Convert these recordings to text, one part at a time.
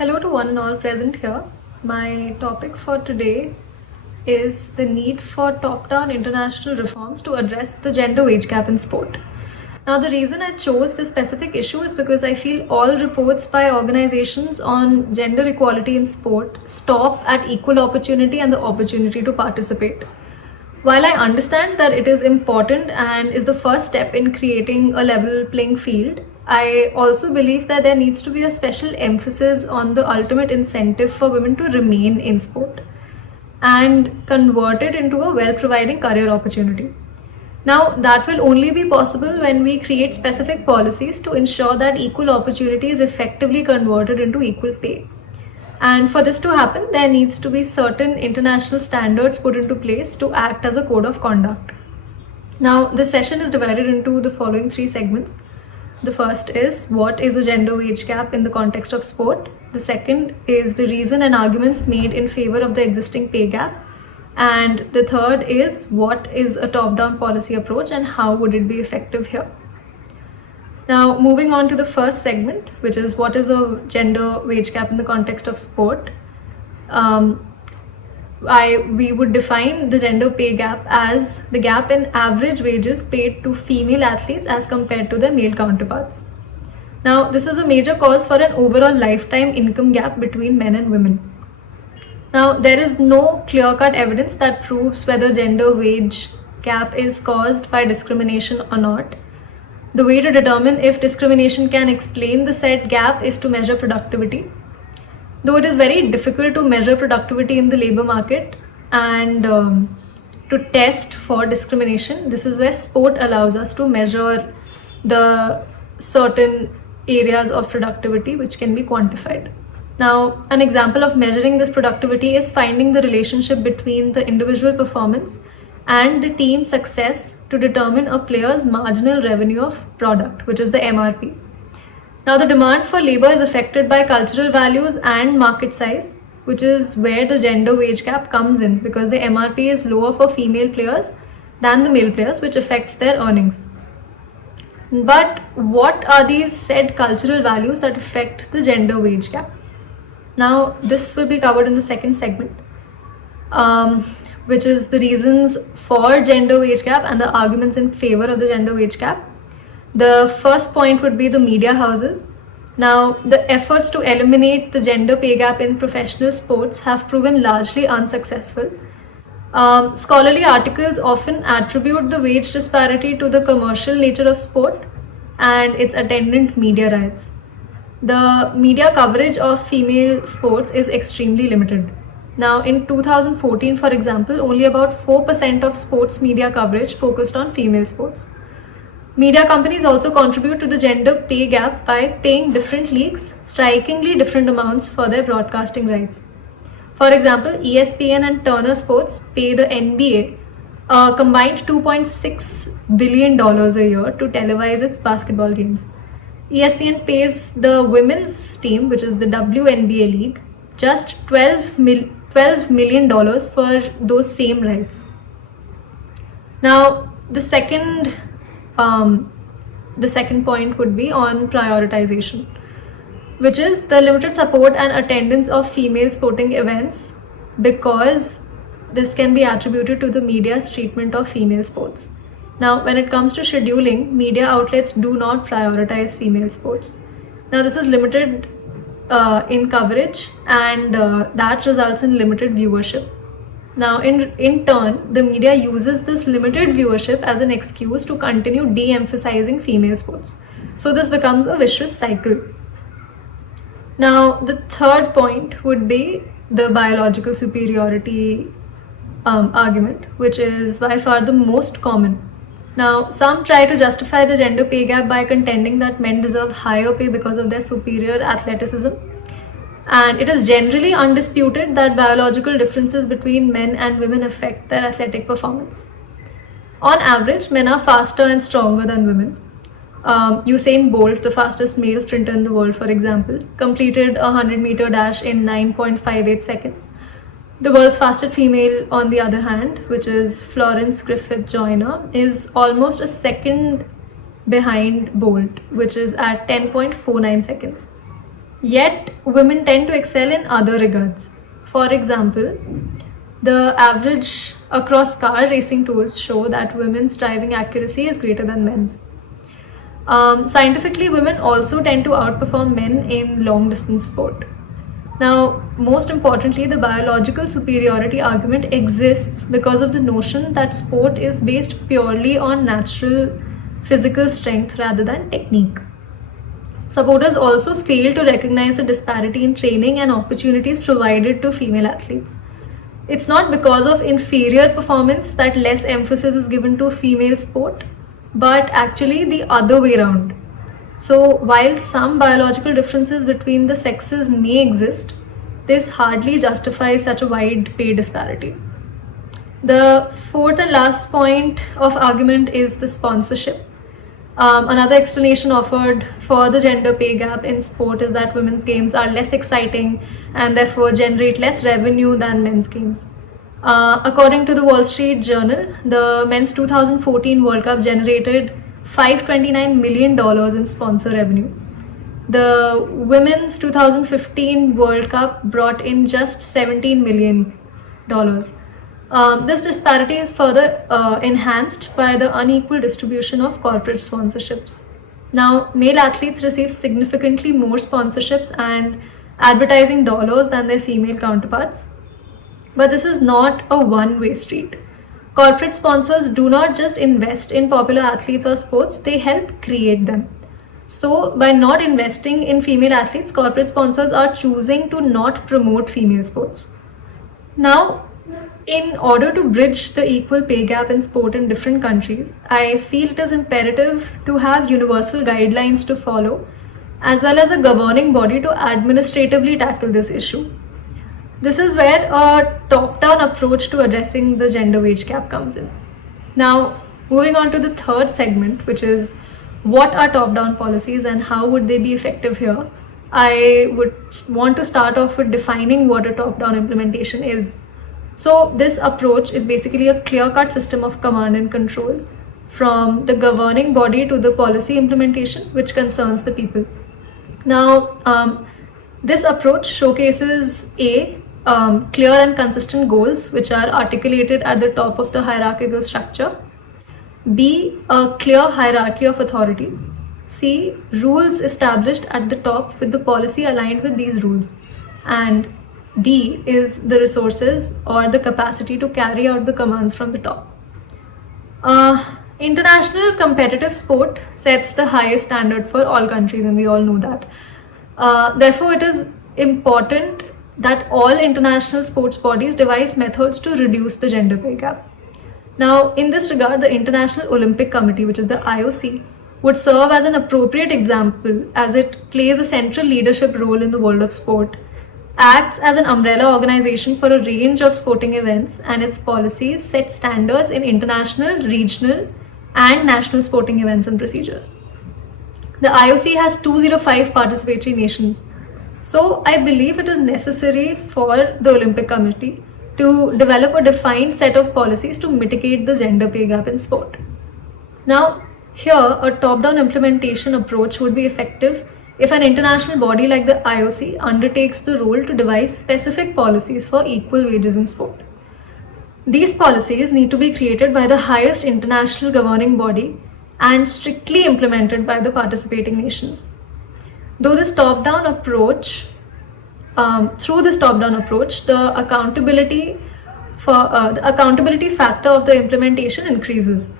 Hello to one and all present here. My topic for today is the need for top down international reforms to address the gender wage gap in sport. Now, the reason I chose this specific issue is because I feel all reports by organizations on gender equality in sport stop at equal opportunity and the opportunity to participate. While I understand that it is important and is the first step in creating a level playing field, I also believe that there needs to be a special emphasis on the ultimate incentive for women to remain in sport and convert it into a well providing career opportunity. Now, that will only be possible when we create specific policies to ensure that equal opportunity is effectively converted into equal pay. And for this to happen, there needs to be certain international standards put into place to act as a code of conduct. Now, this session is divided into the following three segments. The first is what is a gender wage gap in the context of sport. The second is the reason and arguments made in favor of the existing pay gap. And the third is what is a top-down policy approach and how would it be effective here. Now, moving on to the first segment, which is what is a gender wage gap in the context of sport. We would define the gender pay gap as the gap in average wages paid to female athletes as compared to their male counterparts. Now, this is a major cause for an overall lifetime income gap between men and women. Now, there is no clear-cut evidence that proves whether gender wage gap is caused by discrimination or not. The way to determine if discrimination can explain the said gap is to measure productivity. Though it is very difficult to measure productivity in the labor market and to test for discrimination, this is where sport allows us to measure the certain areas of productivity which can be quantified. Now, an example of measuring this productivity is finding the relationship between the individual performance and the team success to determine a player's marginal revenue of product, which is the MRP. Now, the demand for labor is affected by cultural values and market size, which is where the gender wage gap comes in because the MRP is lower for female players than the male players, which affects their earnings. But what are these said cultural values that affect the gender wage gap? Now, this will be covered in the second segment, which is the reasons for gender wage gap and the arguments in favor of the gender wage gap. The first point would be the media houses. Now, the efforts to eliminate the gender pay gap in professional sports have proven largely unsuccessful. Scholarly articles often attribute the wage disparity to the commercial nature of sport and its attendant media rights. The media coverage of female sports is extremely limited. Now, in 2014, for example, only about 4% of sports media coverage focused on female sports. Media companies also contribute to the gender pay gap by paying different leagues strikingly different amounts for their broadcasting rights. For example, ESPN and Turner Sports pay the NBA a combined $2.6 billion a year to televise its basketball games. ESPN pays the women's team, which is the WNBA league, just $12 million for those same rights. Now, the second point would be on prioritization, which is the limited support and attendance of female sporting events because this can be attributed to the media's treatment of female sports. Now, when it comes to scheduling, media outlets do not prioritize female sports. Now, this is limited in coverage and that results in limited viewership. Now, in turn, the media uses this limited viewership as an excuse to continue de-emphasizing female sports. So this becomes a vicious cycle. Now, the third point would be the biological superiority argument, which is by far the most common. Now, some try to justify the gender pay gap by contending that men deserve higher pay because of their superior athleticism. And it is generally undisputed that biological differences between men and women affect their athletic performance. On average, men are faster and stronger than women. Usain Bolt, the fastest male sprinter in the world, for example, completed a 100-meter dash in 9.58 seconds. The world's fastest female, on the other hand, which is Florence Griffith Joyner, is almost a second behind Bolt, which is at 10.49 seconds. Yet, women tend to excel in other regards. For example, the average across car racing tours show that women's driving accuracy is greater than men's. Scientifically, women also tend to outperform men in long distance sport. Now, most importantly, the biological superiority argument exists because of the notion that sport is based purely on natural physical strength rather than technique. Supporters also fail to recognize the disparity in training and opportunities provided to female athletes. It's not because of inferior performance that less emphasis is given to female sport, but actually the other way around. So, while some biological differences between the sexes may exist, this hardly justifies such a wide pay disparity. The fourth and last point of argument is the sponsorship. Another explanation offered for the gender pay gap in sport is that women's games are less exciting and therefore generate less revenue than men's games. According to the Wall Street Journal, the men's 2014 World Cup generated $529 million in sponsor revenue. The women's 2015 World Cup brought in just $17 million. This disparity is further enhanced by the unequal distribution of corporate sponsorships. Now, male athletes receive significantly more sponsorships and advertising dollars than their female counterparts. But this is not a one-way street. Corporate sponsors do not just invest in popular athletes or sports, they help create them. So, by not investing in female athletes, corporate sponsors are choosing to not promote female sports. Now, in order to bridge the equal pay gap in sport in different countries, I feel it is imperative to have universal guidelines to follow, as well as a governing body to administratively tackle this issue. This is where a top-down approach to addressing the gender wage gap comes in. Now, moving on to the third segment, which is what are top-down policies and how would they be effective here? I would want to start off with defining what a top-down implementation is. So this approach is basically a clear-cut system of command and control from the governing body to the policy implementation, which concerns the people. Now, this approach showcases clear and consistent goals which are articulated at the top of the hierarchical structure. B, a clear hierarchy of authority. C, rules established at the top with the policy aligned with these rules. And D is the resources or the capacity to carry out the commands from the top. International competitive sport sets the highest standard for all countries, and we all know that. Therefore, it is important that all international sports bodies devise methods to reduce the gender pay gap. Now, in this regard, the International Olympic Committee, which is the IOC, would serve as an appropriate example as it plays a central leadership role in the world of sport, acts as an umbrella organization for a range of sporting events, and its policies set standards in international, regional, and national sporting events and procedures. The IOC has 205 participatory nations. So I believe it is necessary for the Olympic Committee to develop a defined set of policies to mitigate the gender pay gap in sport. Now, here a top-down implementation approach would be effective if an international body like the IOC undertakes the role to devise specific policies for equal wages in sport. These policies need to be created by the highest international governing body and strictly implemented by the participating nations. Though this top-down approach, through this top-down approach, the accountability factor of the implementation increases.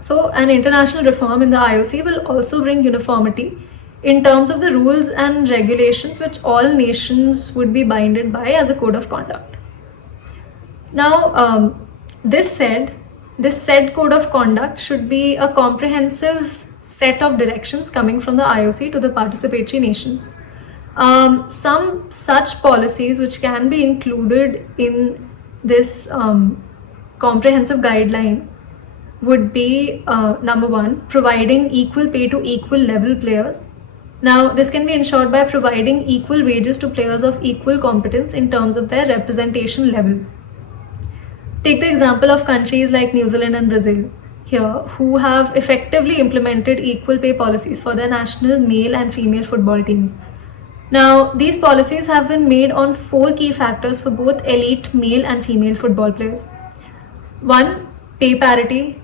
So, an international reform in the IOC will also bring uniformity in terms of the rules and regulations which all nations would be binded by as a code of conduct. Now, this said code of conduct should be a comprehensive set of directions coming from the IOC to the participatory nations. Some such policies which can be included in this comprehensive guideline would be number one, providing equal pay to equal level players. Now, this can be ensured by providing equal wages to players of equal competence in terms of their representation level. Take the example of countries like New Zealand and Brazil here, who have effectively implemented equal pay policies for their national male and female football teams. Now, these policies have been made on four key factors for both elite male and female football players. One, pay parity.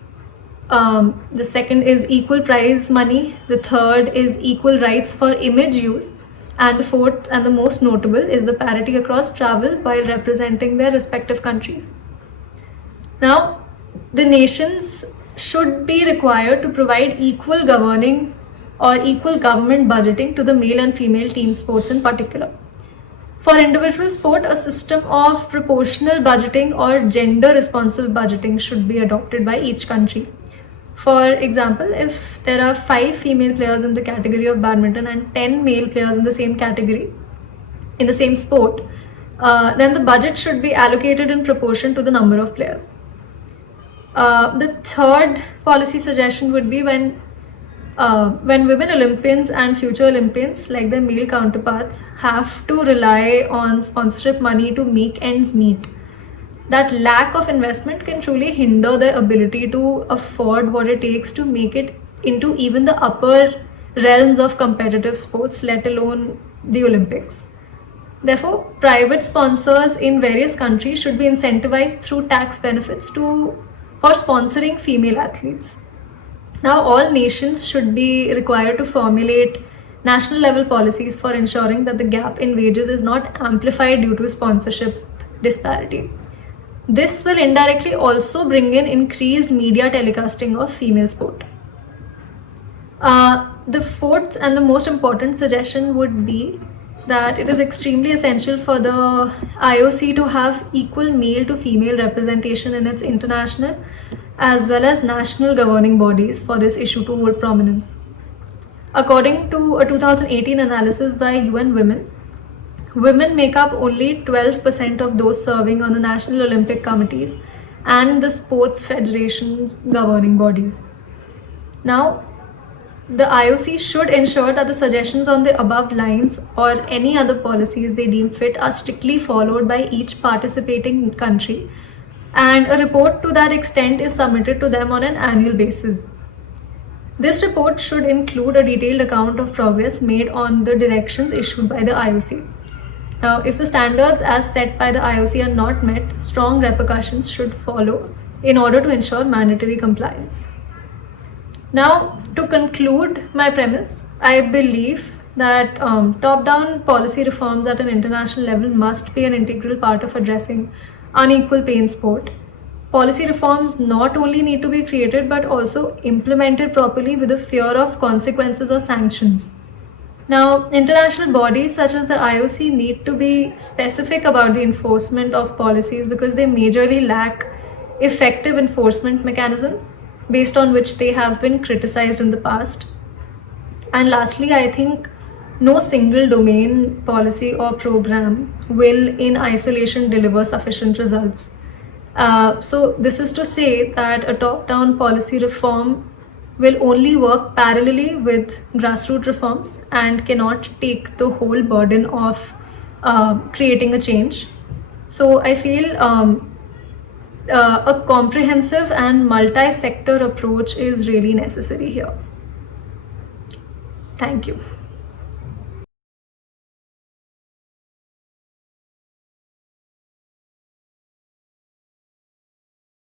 The second is equal prize money. The third is equal rights for image use. And the fourth and the most notable is the parity across travel while representing their respective countries. Now, the nations should be required to provide equal governing or equal government budgeting to the male and female team sports in particular. For individual sport, a system of proportional budgeting or gender responsive budgeting should be adopted by each country. For example, if there are 5 female players in the category of badminton and 10 male players in the same category, in the same sport, then the budget should be allocated in proportion to the number of players. The third policy suggestion would be when women Olympians and future Olympians, like their male counterparts, have to rely on sponsorship money to make ends meet, that lack of investment can truly hinder their ability to afford what it takes to make it into even the upper realms of competitive sports, let alone the Olympics. Therefore, private sponsors in various countries should be incentivized through tax benefits for sponsoring female athletes. Now, all nations should be required to formulate national level policies for ensuring that the gap in wages is not amplified due to sponsorship disparity. This will indirectly also bring in increased media telecasting of female sport. The fourth and the most important suggestion would be that it is extremely essential for the IOC to have equal male to female representation in its international as well as national governing bodies for this issue to hold prominence. According to a 2018 analysis by UN Women, women make up only 12% of those serving on the National Olympic Committees and the sports federations governing bodies. Now, the IOC should ensure that the suggestions on the above lines or any other policies they deem fit are strictly followed by each participating country, and a report to that extent is submitted to them on an annual basis. This report should include a detailed account of progress made on the directions issued by the IOC. Now, if the standards as set by the IOC are not met, strong repercussions should follow in order to ensure mandatory compliance. Now, to conclude my premise, I believe that top-down policy reforms at an international level must be an integral part of addressing unequal pay in sport. Policy reforms not only need to be created but also implemented properly with a fear of consequences or sanctions. Now, international bodies such as the IOC need to be specific about the enforcement of policies because they majorly lack effective enforcement mechanisms based on which they have been criticized in the past. And lastly, I think no single domain policy or program will in isolation deliver sufficient results. So this is to say that a top-down policy reform will only work parallelly with grassroots reforms and cannot take the whole burden of creating a change. So I feel a comprehensive and multi-sector approach is really necessary here. Thank you.